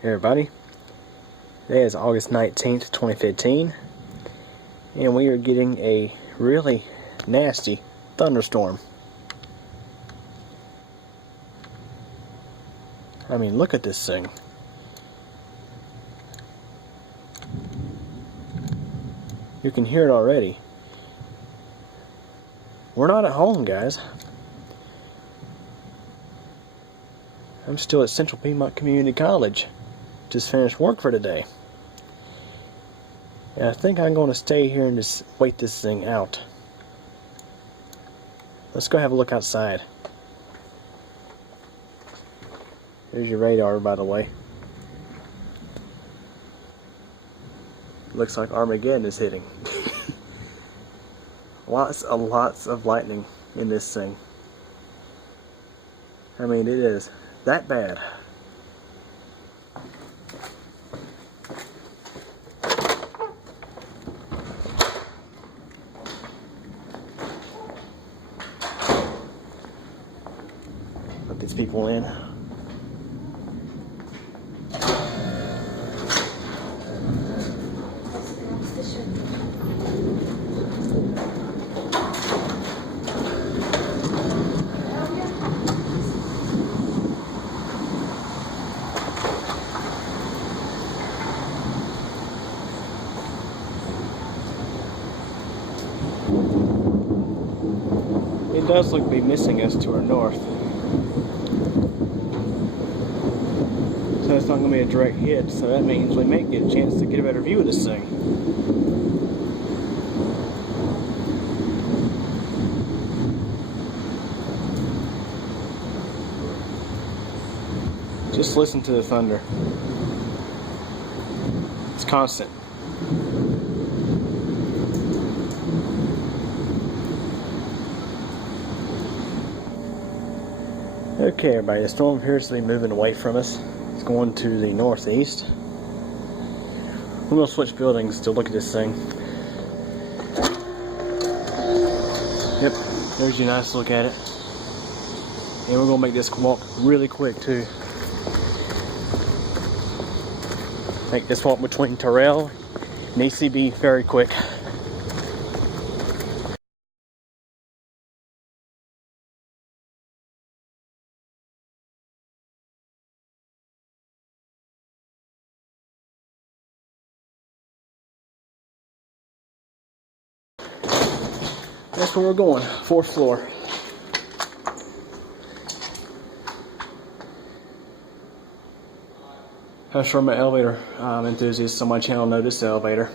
Hey everybody, today is August 19th, 2015, and we are getting a really nasty thunderstorm. I mean, look at this thing. You can hear it already. We're not at home, guys. I'm still at Central Piedmont Community College. Just finished work for today. And I think I'm going to stay here and just wait this thing out. Let's go have a look outside. There's your radar, by the way. Looks like Armageddon is hitting. Lots of lightning in this thing. I mean, it is that bad. Let these people in. It does look to be missing us to our north. So it's not going to be a direct hit, so that means we may get a chance to get a better view of this thing. Just listen to the thunder. It's constant. Okay, everybody, the storm appears to be moving away from us. It's going to the northeast. We're going to switch buildings to look at this thing. Yep, there's your nice look at it. And we're going to make this walk really quick, too. Make this walk between Terrell and ECB very quick. That's where we're going, 4th floor. I'm sure my elevator enthusiasts on my channel know this elevator.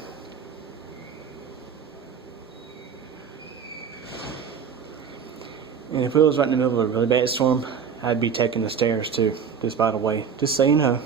And if it was right in the middle of a really bad storm, I'd be taking the stairs too, just by the way, just so you know.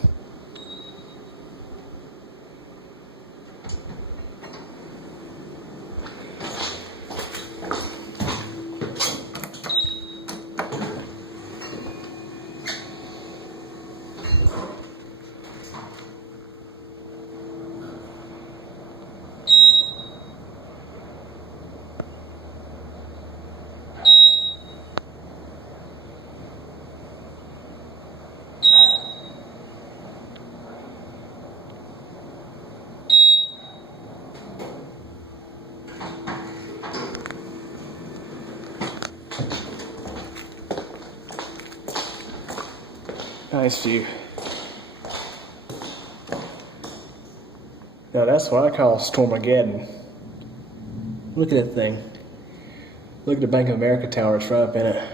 Nice view. Now that's what I call Stormageddon. Look at that thing. Look at the Bank of America tower, it's right up in it.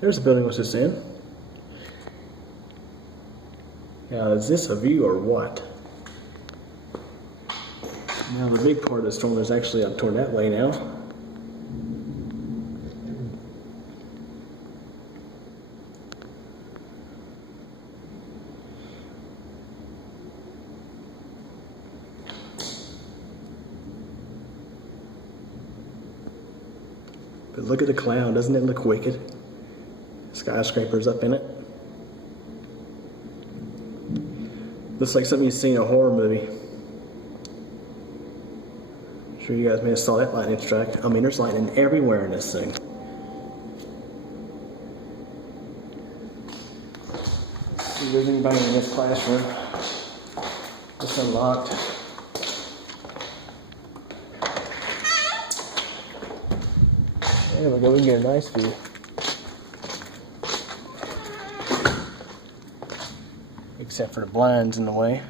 There's the building what's this in. Now, is this a view or what? Now, the big part of the storm is actually up toward that way now. But look at the cloud, doesn't it look wicked? Skyscrapers up in it. Looks like something you see in a horror movie. Sure you guys may have saw that lightning strike. I mean, there's lightning everywhere in this thing. See if there's anybody in this classroom. It's unlocked. There we go, we can get a nice view. Except for the blinds in the way.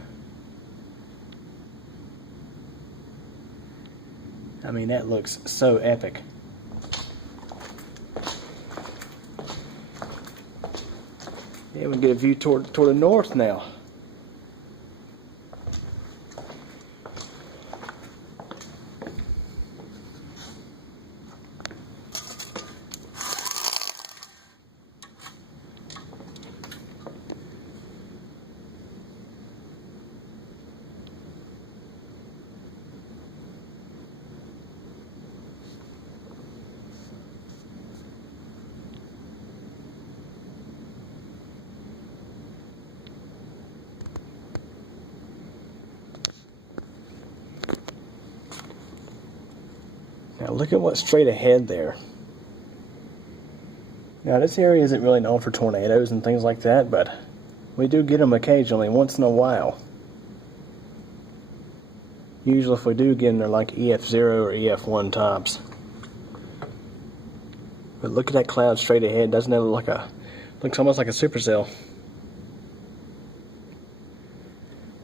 I mean, that looks so epic. Yeah, we can get a view toward the north now. Now look at what's straight ahead there. Now this area isn't really known for tornadoes and things like that, but we do get them occasionally, once in a while. Usually if we do get them, they're like EF0 or EF1 tops. But look at that cloud straight ahead. Doesn't it look like looks almost like a supercell.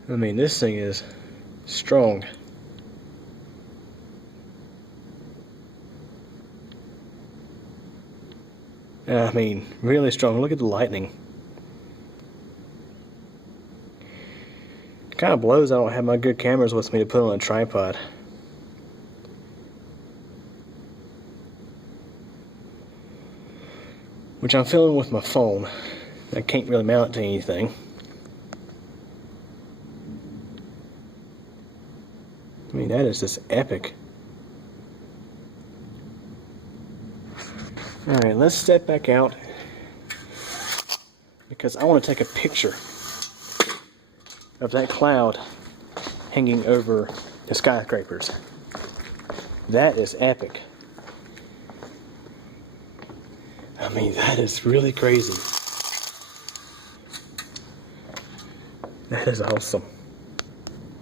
I mean, this thing is strong. I mean, really strong. Look at the lightning. It kind of blows I don't have my good cameras with me to put on a tripod. Which I'm filming with my phone. I can't really mount it to anything. I mean, that is just epic. Alright, let's step back out because I want to take a picture of that cloud hanging over the skyscrapers. That is epic. I mean, that is really crazy. That is awesome.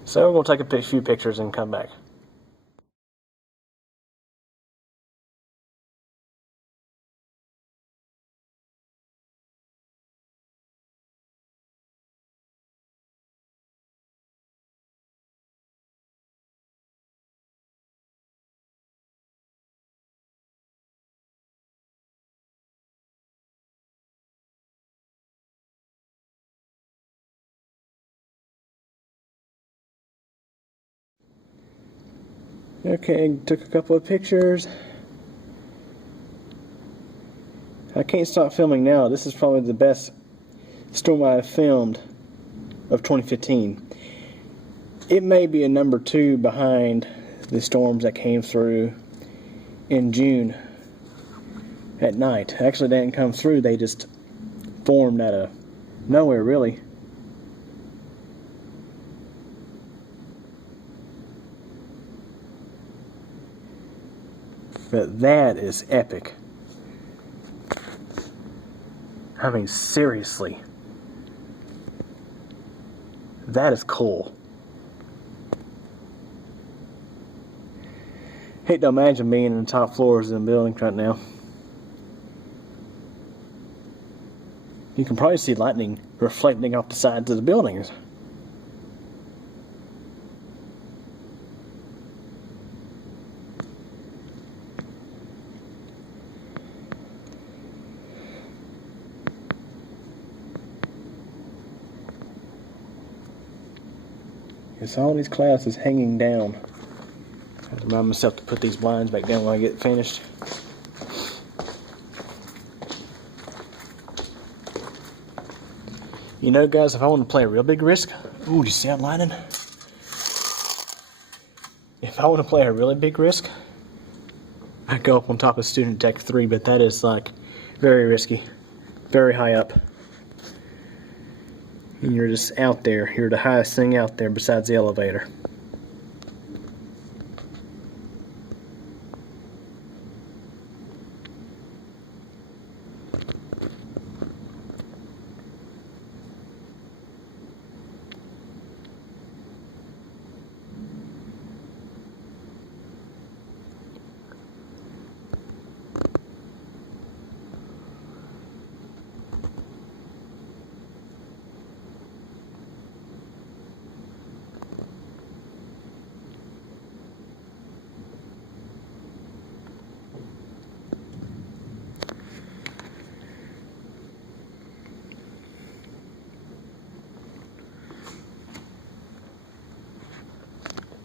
So we're going to take a few pictures and come back. Okay, took a couple of pictures. I can't stop filming now. This is probably the best storm I've filmed of 2015. It may be a number 2 behind the storms that came through in June at night. Actually, they didn't come through, they just formed out of nowhere, really. But that is epic. I mean, seriously. That is cool. Hate to imagine being in the top floors of the building right now. You can probably see lightning reflecting off the sides of the buildings. It's all these clouds is hanging down. I have to remind myself to put these blinds back down when I get finished. You know, guys, if I want to play a real big risk, ooh, do you see that lightning? If I want to play a really big risk, I go up on top of student deck 3, but that is like very risky, very high up. And you're just out there. You're the highest thing out there besides the elevator.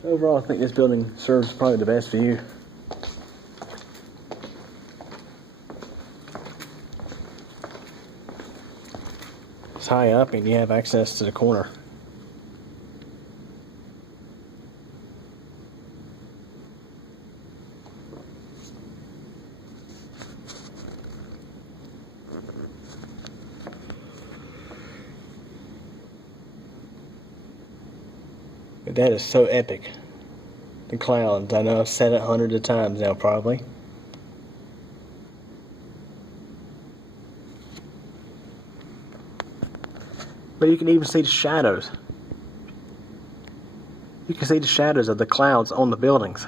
Overall, I think this building serves probably the best view. It's high up and you have access to the corner. But that is so epic. The clouds. I know I've said it hundreds of times now, probably. But you can even see the shadows. You can see the shadows of the clouds on the buildings.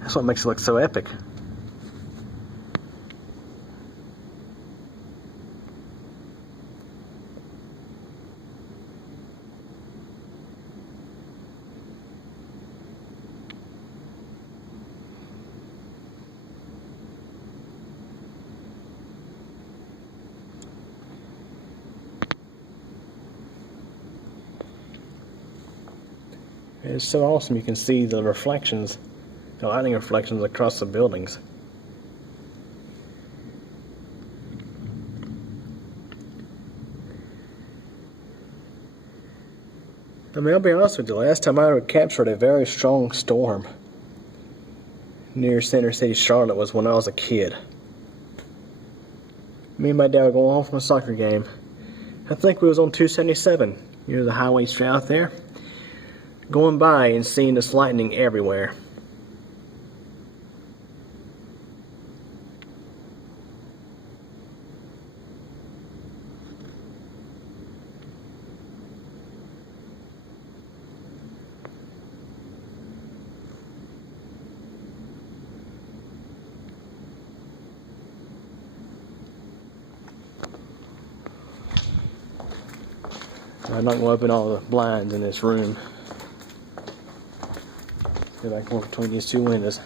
That's what makes it look so epic. It's so awesome. You can see the reflections, the lighting reflections across the buildings. I mean, I'll be honest with you, last time I captured a very strong storm near Center City, Charlotte was when I was a kid. Me and my dad were going home from a soccer game. I think we was on 277, you know, the highway straight out there. Going by and seeing this lightning everywhere. I'm not going to open all the blinds in this room. See if I can work between these two windows.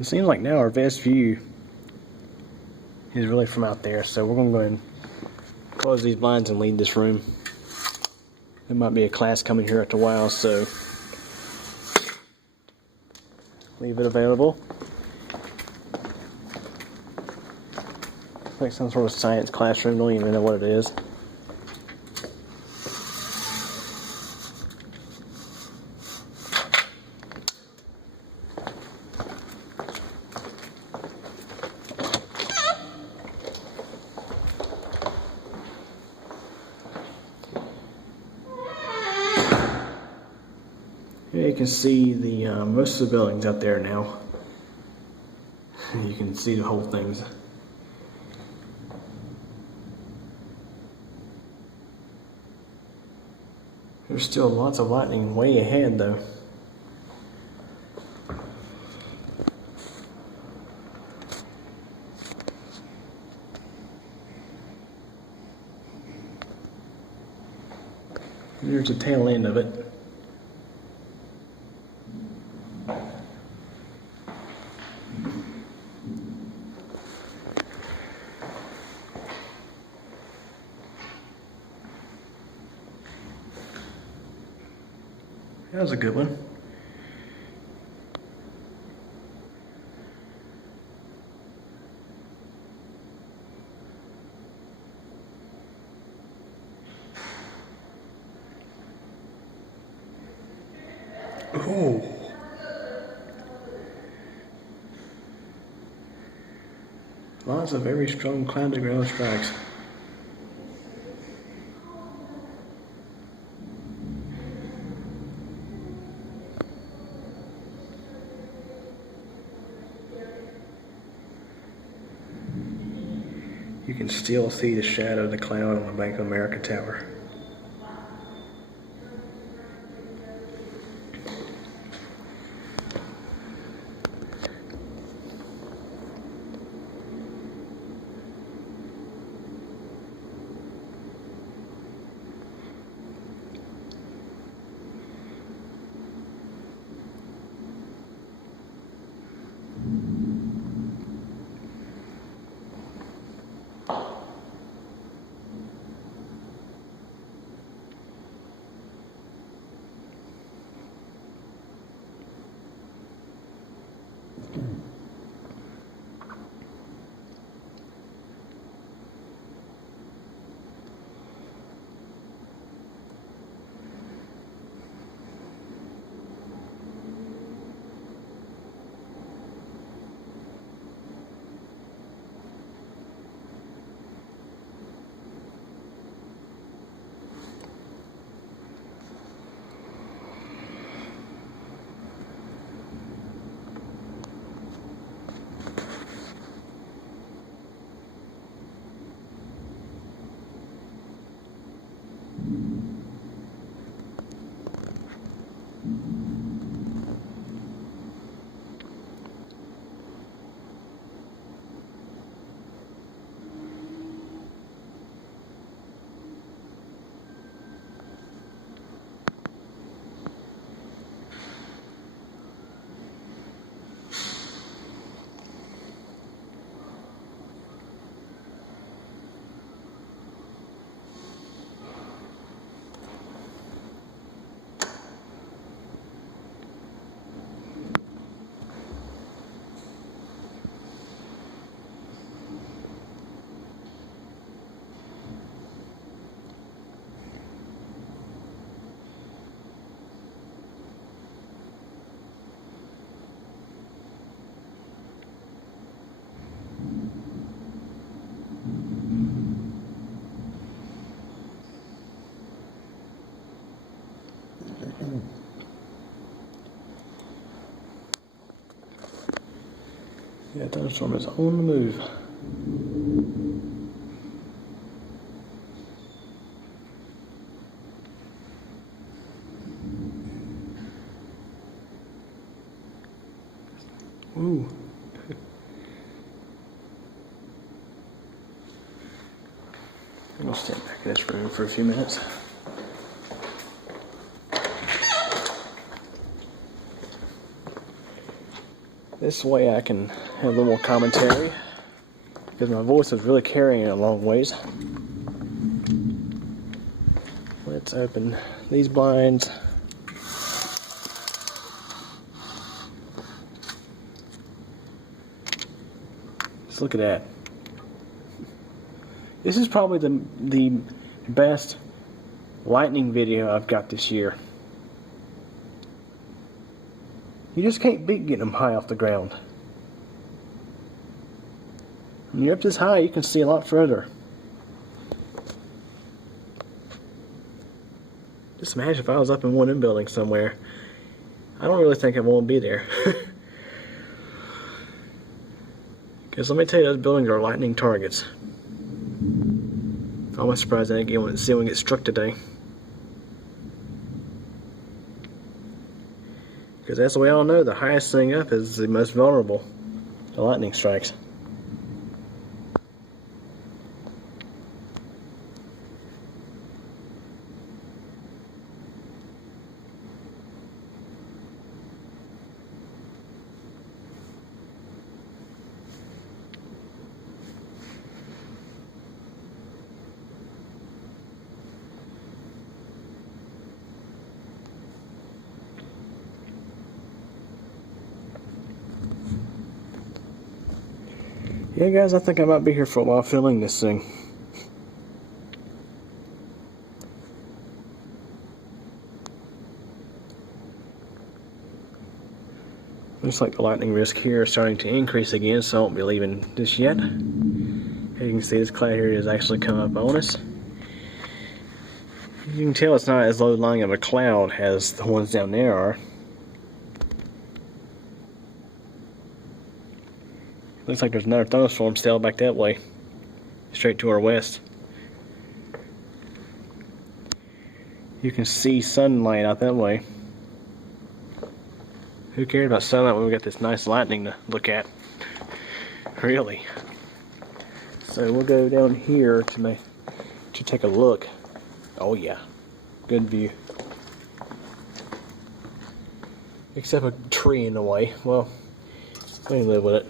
It seems like now our best view is really from out there, so we're going to go ahead and close these blinds and leave this room. There might be a class coming here after a while, so leave it available. It's like some sort of science classroom, don't even know what it is. Here you can see the most of the buildings out there now. You can see the whole things. There's still lots of lightning way ahead though. Here's the tail end of it. That was a good one. Oh. Lots of very strong cloud to ground strikes. You can still see the shadow of the cloud on the Bank of America tower. Yeah, thunderstorm is on the move. Ooh. I'm gonna stand back in this room for a few minutes. This way I can have a little more commentary, because my voice is really carrying it a long ways. Let's open these blinds. Just look at that. This is probably the best lightning video I've got this year. You just can't beat getting them high off the ground. When you're up this high, you can see a lot further. Just imagine if I was up in one of them buildings somewhere. I don't really think I want to be there. Because let me tell you, those buildings are lightning targets. I'm almost surprised I didn't see one get struck today. Because as we all know, the highest thing up is the most vulnerable to lightning strikes. Yeah, guys, I think I might be here for a while filming this thing. Looks like the lightning risk here is starting to increase again, so I won't be leaving this yet. As you can see, this cloud here has actually come up on us. You can tell it's not as low lying of a cloud as the ones down there are. Looks like there's another thunderstorm still back that way, straight to our west. You can see sunlight out that way. Who cares about sunlight when we got this nice lightning to look at? Really. So we'll go down here to take a look. Oh yeah, good view. Except a tree in the way. Well, we can live with it.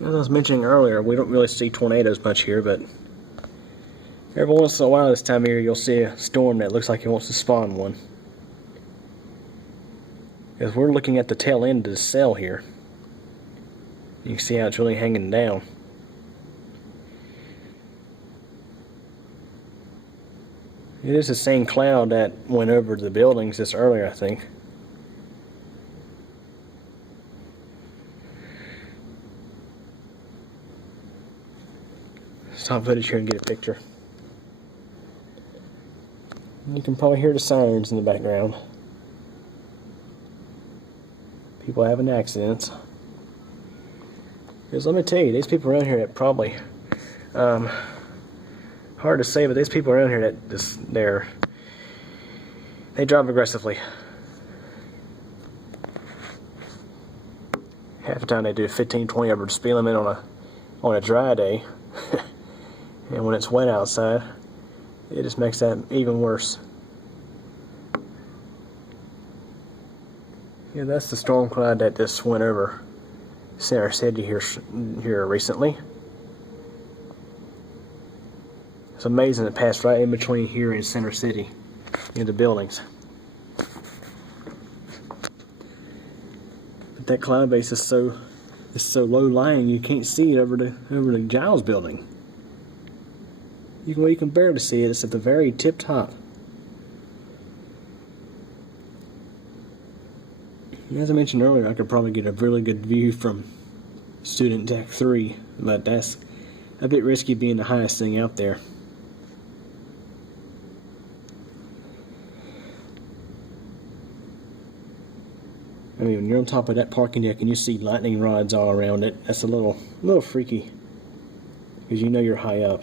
As I was mentioning earlier, we don't really see tornadoes much here, but every once in a while this time of year you'll see a storm that looks like it wants to spawn one. Because we're looking at the tail end of the cell here. You can see how it's really hanging down. It is the same cloud that went over the buildings just earlier, I think. Stop footage here and get a picture. You can probably hear the sirens in the background. People having accidents. Because let me tell you, these people around here that probably, hard to say, but these people around here that just, they drive aggressively. Half the time they do 15-20 over the speed limit on a dry day. And when it's wet outside, it just makes that even worse. Yeah, that's the storm cloud that just went over Center City here recently. It's amazing it passed right in between here and Center City, in the buildings. But that cloud base is so low lying you can't see it over the Giles building. You can barely see it. It's at the very tip top. As I mentioned earlier, I could probably get a really good view from Student Deck 3, but that's a bit risky being the highest thing out there. I mean, when you're on top of that parking deck and you see lightning rods all around it, that's a little freaky, because you know you're high up.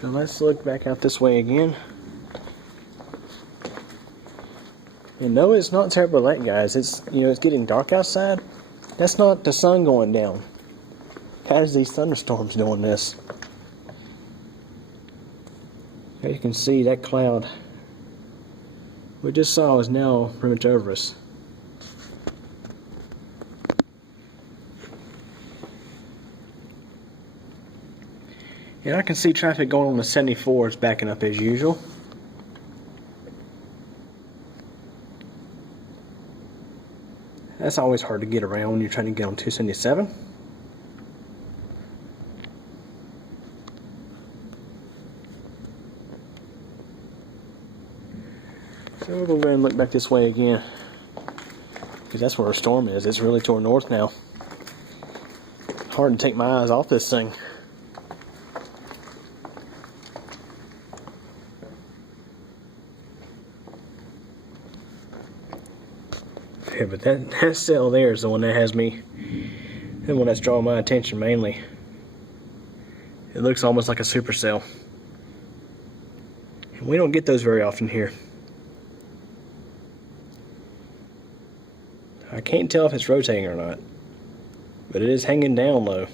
So let's look back out this way again. And no, it's not terribly late, guys. It's, you know, it's getting dark outside. That's not the sun going down. How's these thunderstorms doing this? Here you can see that cloud we just saw is now pretty much over us. And I can see traffic going on the 74 is backing up as usual. That's always hard to get around when you're trying to get on 277. So we'll go ahead and look back this way again, because that's where our storm is. It's really toward north now. Hard to take my eyes off this thing. Yeah, but that cell there is the one that has me, the one that's drawing my attention mainly. It looks almost like a supercell. And we don't get those very often here. I can't tell if it's rotating or not, but it is hanging down low.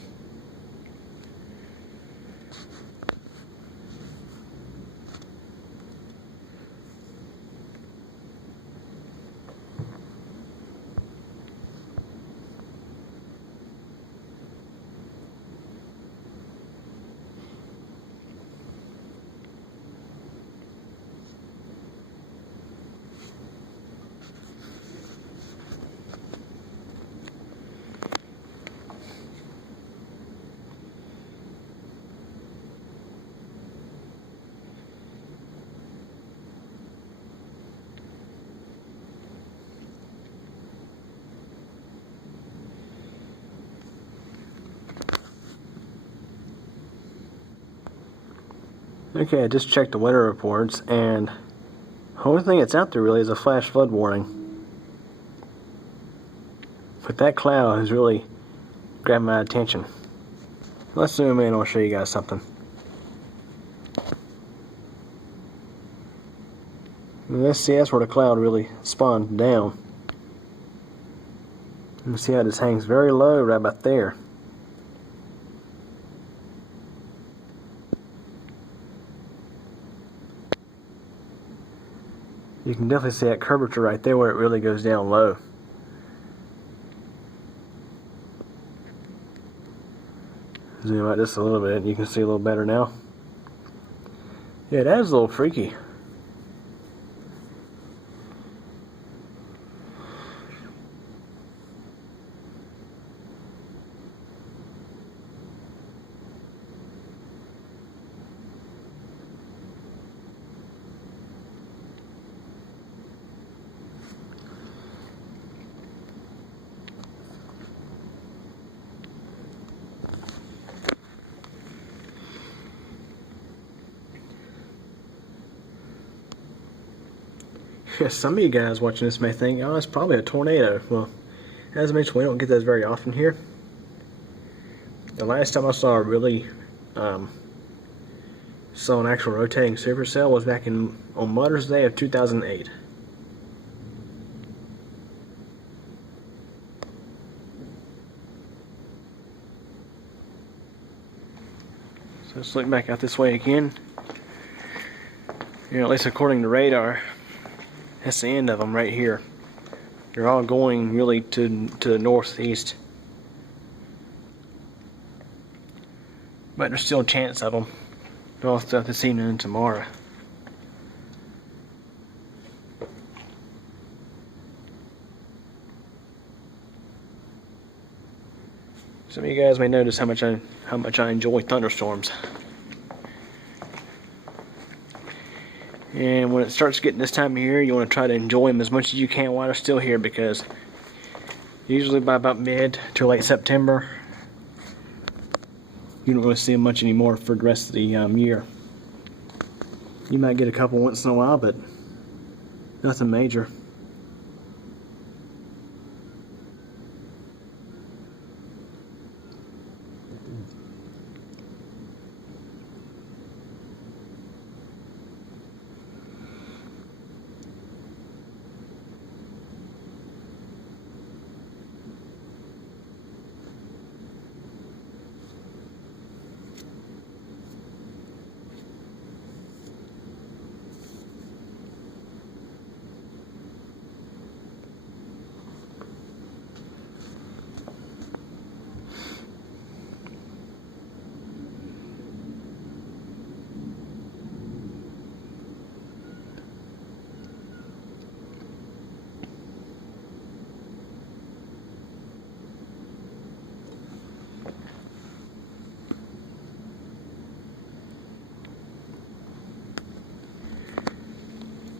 Okay, I just checked the weather reports, and the only thing that's out there really is a flash flood warning. But that cloud has really grabbed my attention. Let's zoom in and I'll show you guys something. Let's see, that's where the cloud really spawned down. You can see how this hangs very low right about there. You can definitely see that curvature right there where it really goes down low. Zoom out just a little bit and you can see a little better now. Yeah, that is a little freaky. Yeah, some of you guys watching this may think, oh, it's probably a tornado. Well, as I mentioned, we don't get those very often here. The last time I saw an actual rotating supercell was back on Mother's Day of 2008. So let's look back out this way again. You know, at least according to radar, that's the end of them right here. They're all going really to the northeast. But there's still a chance of them all throughout this evening and tomorrow. Some of you guys may notice how much I enjoy thunderstorms. And when it starts getting this time of year, you want to try to enjoy them as much as you can while they're still here, because usually by about mid to late September, you don't really see them much anymore for the rest of the year. You might get a couple once in a while, but Nothing major.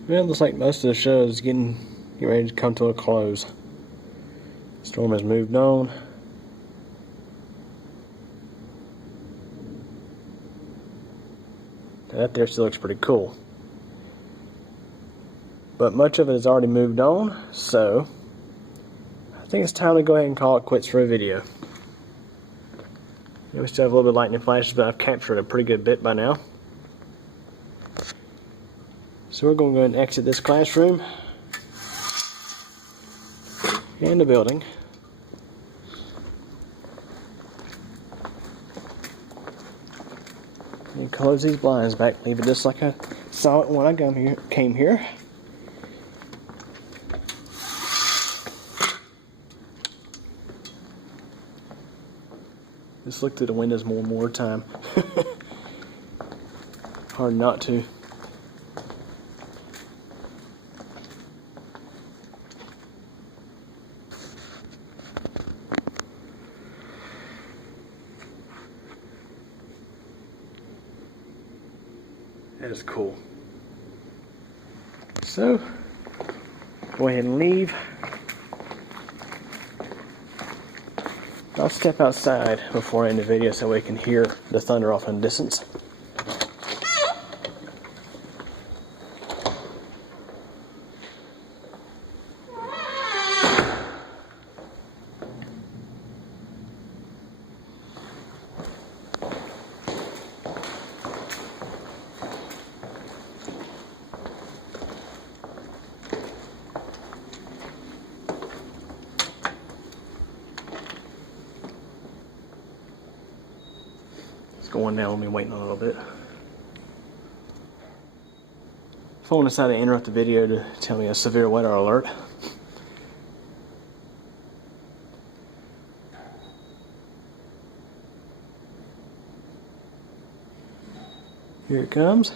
Well, it looks like most of the show is getting ready to come to a close. The storm has moved on. That there still looks pretty cool. But much of it has already moved on, so I think it's time to go ahead and call it quits for a video. We still have a little bit of lightning flashes, but I've captured a pretty good bit by now. So we're going to go ahead and exit this classroom and the building. And close these blinds back, leave it just like I saw it when I came here. Just look through the windows more and more time. Hard not to. That is cool. So, go ahead and leave. I'll step outside before I end the video so we can hear the thunder off in the distance. Going down, let me waiting a little bit. Phone decided to interrupt the video to tell me a severe weather alert. Here it comes.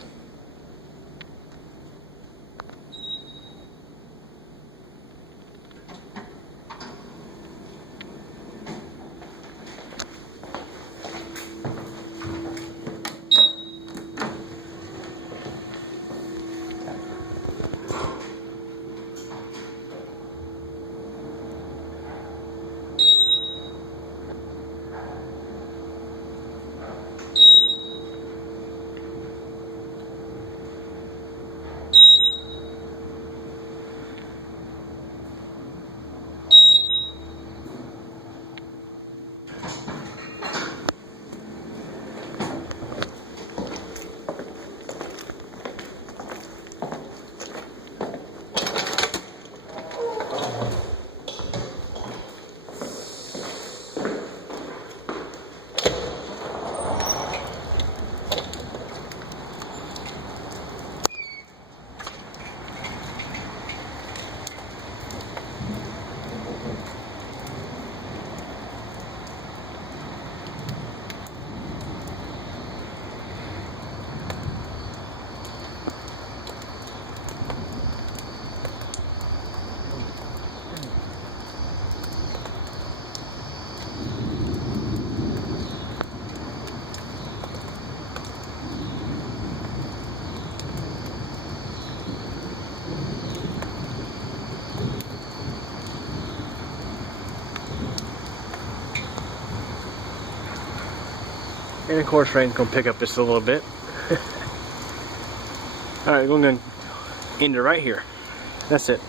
And of course rain's going to pick up just a little bit. Alright, we're going to end it right here. That's it.